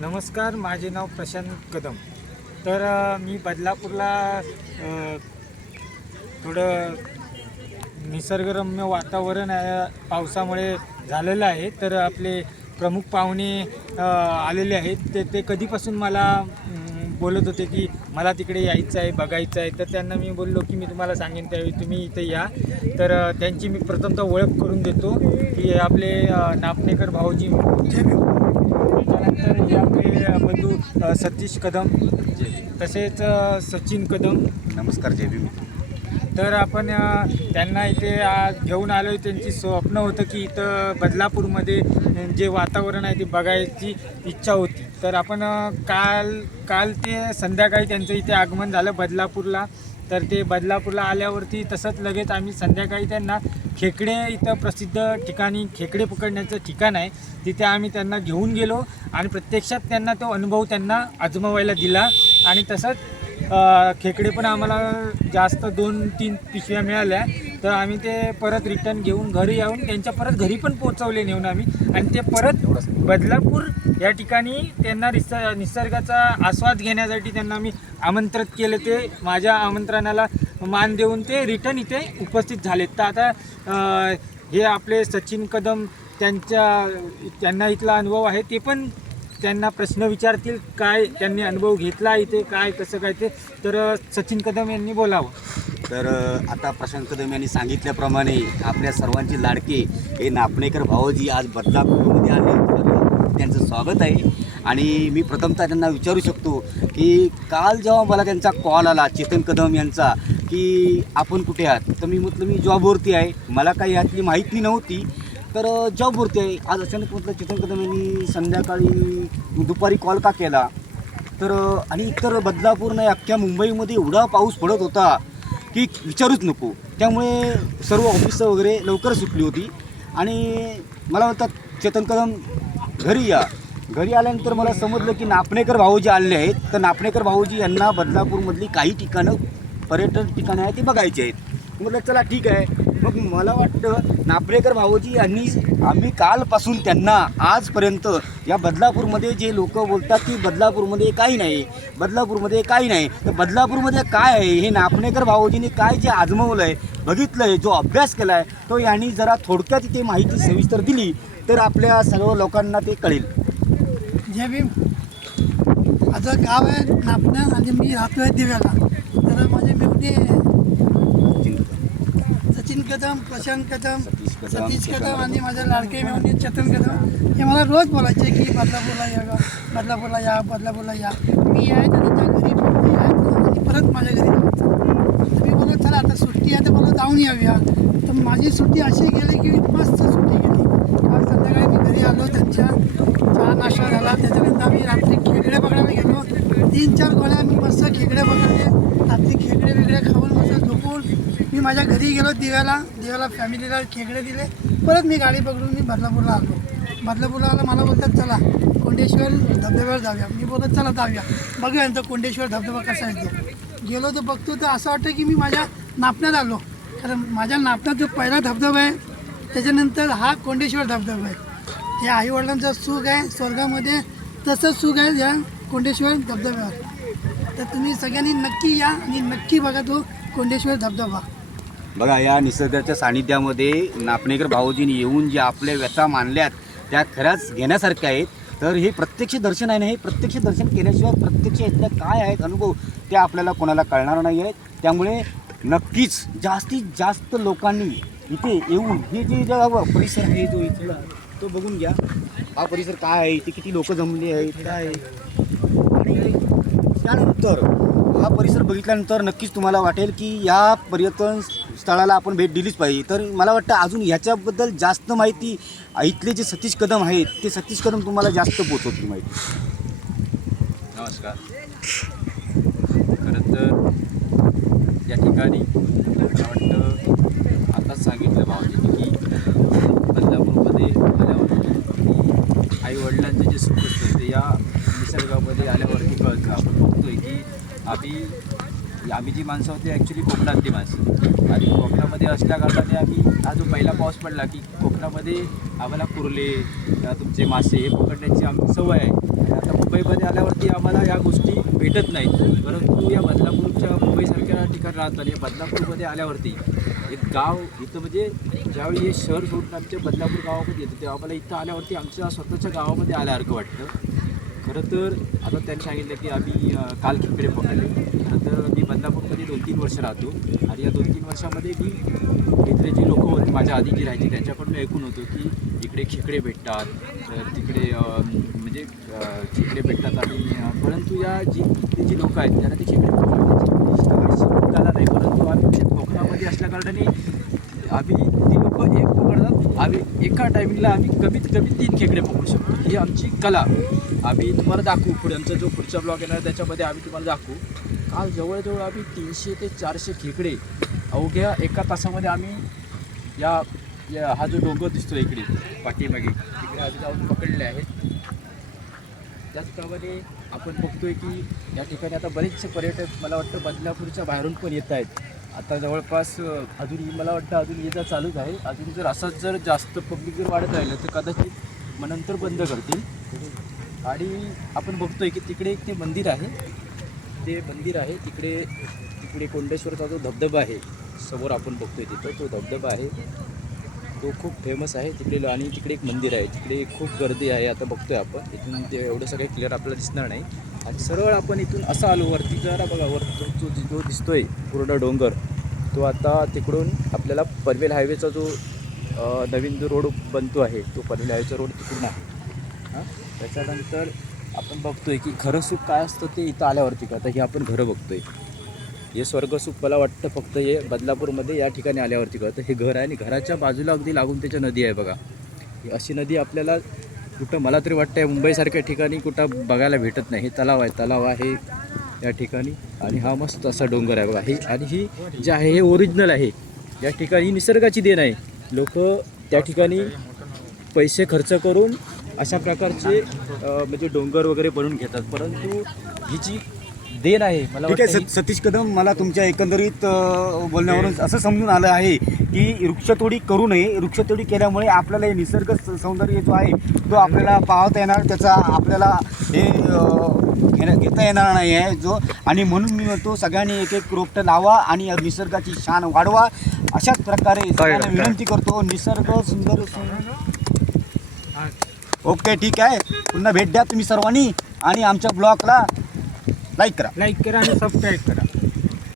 नमस्कार, माझे नाव प्रशांत कदम. तर मी बदलापूरला थोडं निसर्गरम्य वातावरण पावसामुळे झालेलं आहे. तर आपले प्रमुख पाहुणे आलेले आहेत. ते कधीपासून मला बोलत होते की मला तिकडे यायचं आहे, बघायचं आहे. तर त्यांना मी बोललो की मी तुम्हाला सांगेन त्यावेळी तुम्ही इथे या. तर त्यांची मी प्रथमतः ओळख करून देतो की आपले नापणेकर भाऊजी, त्याच्यानंतर हे आपले बंधू सतीश कदम, तसेच सचिन कदम. नमस्कार, जय भीम. तर आपण त्यांना इथे घेऊन आलो आहे. त्यांची स्वप्न होतं की इथं बदलापूरमध्ये जे वातावरण आहे ते बघायची इच्छा होती. तर आपण काल ते संध्याकाळी त्यांचं इथे आगमन झालं बदलापूरला. तर ते बदलापूरला आल्यावरती तसंच लगेच आम्ही संध्याकाळी त्यांना खेकडे, इथं प्रसिद्ध ठिकाणी खेकडे पकडण्याचं ठिकाण आहे, तिथे आम्ही त्यांना घेऊन गेलो आणि प्रत्यक्षात त्यांना तो अनुभव त्यांना आजमावायला दिला. आणि तसंच खेकडे पण आम्हाला जास्त 2-3 पिशव्या मिळाल्या. तर आम्ही ते परत रिटर्न घेऊन घरी येऊन त्यांच्या परत घरी पण पोचवले नेऊन आम्ही. आणि ते परत बदलापूर या ठिकाणी त्यांना निसर्गाचा आस्वाद घेण्यासाठी त्यांना मी आमंत्रित केले. ते माझ्या आमंत्रणाला मान देऊन ते रिटर्न इथे उपस्थित झालेत. तर आता हे आपले सचिन कदम, त्यांना इथला अनुभव आहे, ते पण त्यांना प्रश्न विचारतील, काय त्यांनी अनुभव घेतला इथे, काय कसं काय ते. तर सचिन कदम यांनी बोलावं. तर आता प्रशांत कदम यांनी सांगितल्याप्रमाणे आपल्या सर्वांचे लाडके हे नापणेकर भाऊजी आज बदलापूरमध्ये आले. त्यांचं स्वागत आहे. आणि मी प्रथमतः त्यांना विचारू शकतो की काल जेव्हा मला त्यांचा कॉल आला, चेतन कदम यांचा, की आपण कुठे आहात, तर मी म्हटलं मी जॉबवरती आहे, मला काही यातली माहिती नव्हती. तर जॉबवरती आहे. आज अचानक म्हटलं चेतन कदम यांनी संध्याकाळी दुपारी कॉल का केला. तर आणि इतर बदलापूर नाही, अख्ख्या मुंबईमध्ये एवढा पाऊस पडत होता की विचारूच नको. त्यामुळे सर्व ऑफिसं वगैरे लवकर सुटली होती. आणि मला म्हणतात चेतन कदम घरी या. घरी आल्यानंतर मला समजलं की नापणेकर भाऊजी आले आहेत. तर नापणेकर भाऊजी यांना बदलापूरमधली काही ठिकाणं, पर्यटन ठिकाणं आहेत, ती बघायची आहेत. म्हटलं चला ठीक आहे. मग मला वाटतं नापणेकर भाऊजी यांनी, आम्ही कालपासून त्यांना आजपर्यंत या बदलापूरमध्ये जे लोक बोलतात की बदलापूरमध्ये काही नाही, बदलापूरमध्ये काही नाही, तर बदलापूरमध्ये काय आहे हे नापणेकर भाऊजींनी काय जे आजमावलं आहे, बघितलं आहे, जो अभ्यास केला आहे, तो यांनी जरा थोडक्यात इथे माहिती सविस्तर दिली तर आपल्या सर्व लोकांना ते कळेल. जय भीम. माझं गाव आहे नापणं आणि मी राहतो आहे दिव्याला. तर माझे मेवणे सचिन कदम, प्रशांत कदम, सतीश कदम आणि माझे लाडके मेवणे चेतन कदम हे मला रोज बोलायचे की बदलापूरला या, बदलापूरला या, बदलापूरला या. मी यायचं त्यांच्या घरी यायचं आणि परत माझ्या घरी जायचं. मी बोलत चला आता सुट्टी आहे तर मला जाऊन यावूया. तर माझी सुट्टी अशी गेली की मस्त सुट्टी गेली. आज संध्याकाळी मी घरी आलो, त्यांच्या चहा नाश्ता झाला. त्याच्यानंतर आम्ही रात्री खेकडे पकडायला गेलो. 3-4 गोळ्या मी मस्त खेकडे पकडले. रात्री खेकडे वेगळे खाऊन मस्त झोपून मी माझ्या घरी गेलो दिव्याला फॅमिलीला खेकडे दिले. परत मी गाडी पकडून मी बदलापूरला आलो. बदलापूरला आला, मला बोलतात चला कोंडेश्वर धबधब्यावर जाऊया. मी बोलत चला जाऊया, बघूया यांचा कोंडेश्वर धबधबा कसा येतो. गेलो तर बघतो तर असं वाटतं की मी माझ्या नापण्यात आलो. कारण माझ्या नापण्यात जो पहिला धबधबा आहे, त्याच्यानंतर हा कोंडेश्वर धबधबा आहे. या आईवडिलांचं सुख आहे स्वर्गामध्ये, तसंच सुख आहे या कोंडेश्वर धबधब्यावर. तर तुम्ही सगळ्यांनी नक्की या आणि नक्की बघा तो कोंडेश्वर धबधबा. बघा, या निसर्गाच्या सानिध्यामध्ये नापणेकर भाऊजींनी येऊन जे आपल्या व्यथा मांडल्यात त्या खऱ्याच घेण्यासारख्या आहेत. तर हे प्रत्यक्ष दर्शन आहे ना, हे प्रत्यक्ष दर्शन केल्याशिवाय प्रत्यक्ष इथल्या काय आहेत अनुभव ते आपल्याला कोणाला कळणार नाही आहेत. त्यामुळे नक्कीच जास्तीत जास्त लोकांनी इथे येऊन हे जे परिसर आहे जो इथला तो बघून घ्या. हा परिसर काय आहे, इथे किती लोक जमले आहेत, काय आहे. आणि त्यानंतर हा परिसर बघितल्यानंतर नक्कीच तुम्हाला वाटेल की या पर्यटन स्थळाला आपण भेट दिलीच पाहिजे. तर मला वाटतं अजून ह्याच्याबद्दल जास्त माहिती इथले जे सतीश कदम आहेत, ते सतीश कदम तुम्हाला जास्त पोचवतील माहिती. नमस्कार. खरं तर या ठिकाणी मला वाटतं आताच सांगितलं भाऊजींनी की बदलापूरमध्ये आल्यावर आईवडिलांचे जे सुख असतं ते या निसर्गामध्ये आल्यावरती कळतं. आपण बघतोय की आम्ही जी माणसं होती ॲक्च्युली कोकणातली माणसं, आणि कोकणामध्ये असल्या कारणाने आम्ही हा जो पहिला पाऊस पडला की कोकणामध्ये आम्हाला कुर्ले, तुमचे मासे हे पकडण्याची आमची सवय आहे. आणि आता मुंबईमध्ये आल्यावरती आम्हाला या गोष्टी भेटत नाहीत, परंतु या बदलापूरच्या मुंबईसारख्या ठिकाणी राहताना या बदलापूरमध्ये आल्यावरती एक गाव इथं म्हणजे ज्यावेळी हे शहर सोडून आमच्या बदलापूर गावामध्ये येतं तेव्हा आम्हाला इथं आल्यावरती आमच्या स्वतःच्या गावामध्ये आल्यासारखं वाटतं. खरं तर आता त्यांनी सांगितलं की आम्ही काल खेकडे पकडले. खरं तर मी बदलापूरमध्ये 2-3 वर्ष राहतो आणि या 2-3 वर्षामध्ये मी इथले जे लोक होते माझ्या आधी जी राहायची त्यांच्याकडून मी ऐकून होतो की इकडे खेकडे भेटतात, तर तिकडे म्हणजे खेकडे भेटतात आणि परंतु या जी लोक आहेत त्यांना ते खेकडे पकडण्याची कला नाही, परंतु आम्ही कोकणामध्ये असल्याकारणाने आम्ही ती लोक एक पकडतात, आम्ही एका टायमिंगला आम्ही कमीत कमी 3 खेकडे पकडू शकतो. ही आमची कला आम्ही तुम्हाला दाखवू. पुढे आमचा जो पुढचा ब्लॉग येणार त्याच्यामध्ये आम्ही तुम्हाला दाखवू. काल जवळजवळ आम्ही 300 ते 400 खेकडे अवघ्या एका तासामध्ये आम्ही हा जो डोंगर दिसतो इकडे पाठीमागे तिकडे आम्ही जाऊन पकडले आहेत. त्याचप्रमाणे आपण बघतोय की या ठिकाणी आता बरेचसे पर्यटक मला वाटतं बदलापूरच्या बाहेरून पण येत आहेत. आता जवळपास अजून मला वाटतं अजून ये जा चालूच आहे. अजून जर असंच जर जास्त पब्लिक जर वाढत राहिलं तर कदाचित मग नंतर बंद करतील. आणि आपण बघतोय की तिकडे एक ते मंदिर आहे, तिकडे कोंडेश्वरचा जो धबधबा आहे समोर आपण बघतोय तिथं तो धबधबा आहे तो खूप फेमस आहे तिकडे. आणि तिकडे एक मंदिर आहे, तिकडे खूप गर्दी आहे. आता बघतोय आपण इथून ते एवढं सगळं क्लिअर आपल्याला दिसणार नाही. आणि सरळ आपण इथून असं आलो वरती जरा बघा जो दिसतोय पूर्ण डोंगर तो आता तिकडून आपल्याला पनवेल हायवेचा जो नवीन जो रोड बनतो आहे तो पनवेल हायवेचा रोड तिकडून आहे. हां, त्याच्यानंतर आपण बघतोय की खरं सुख काय असतं ते इथं आल्यावरती का आता हे आपण घरं बघतोय. हे स्वर्गसुख मला वाटतं फक्त हे बदलापूरमध्ये या ठिकाणी आल्यावरती कळतं. हे घर आहे आणि घराच्या बाजूला अगदी लागून त्याच्या नदी आहे बघा. ही अशी नदी आपल्याला कुठं मला तरी वाटतं मुंबईसारख्या ठिकाणी कुठं बघायला भेटत नाही. हे तलाव आहे या ठिकाणी आणि हा मस्त असा डोंगर आहे बघा. हे आणि ही जे आहे हे ओरिजिनल आहे. या ठिकाणी निसर्गाची देण आहे. लोक त्या ठिकाणी पैसे खर्च करून अशा प्रकारचे म्हणजे डोंगर वगैरे बनवून घेतात, परंतु ही जी देण आहे मला ठीक आहे. वाटतं सतीश कदम, मला तुमच्या एकंदरीत बोलण्यावरून असं समजून आलं आहे की वृक्षतोडी करू नये. वृक्षतोडी केल्यामुळे आपल्याला हे निसर्ग सौंदर्य जो आहे तो आपल्याला पाहता येणार, त्याचा आपल्याला हे घेता येणार नाही आहे जो. आणि म्हणून मी म्हणतो सगळ्यांनी एक रोपटं लावा आणि निसर्गाची शान वाढवा. अशाच प्रकारे सगळ्यांना विनंती करतो. निसर्ग सुंदर. ओके, ठीक आहे. पुन्हा भेट द्या तुम्ही सर्वांनी आणि आमच्या ब्लॉगला लाईक करा आणि सबस्क्राईब करा.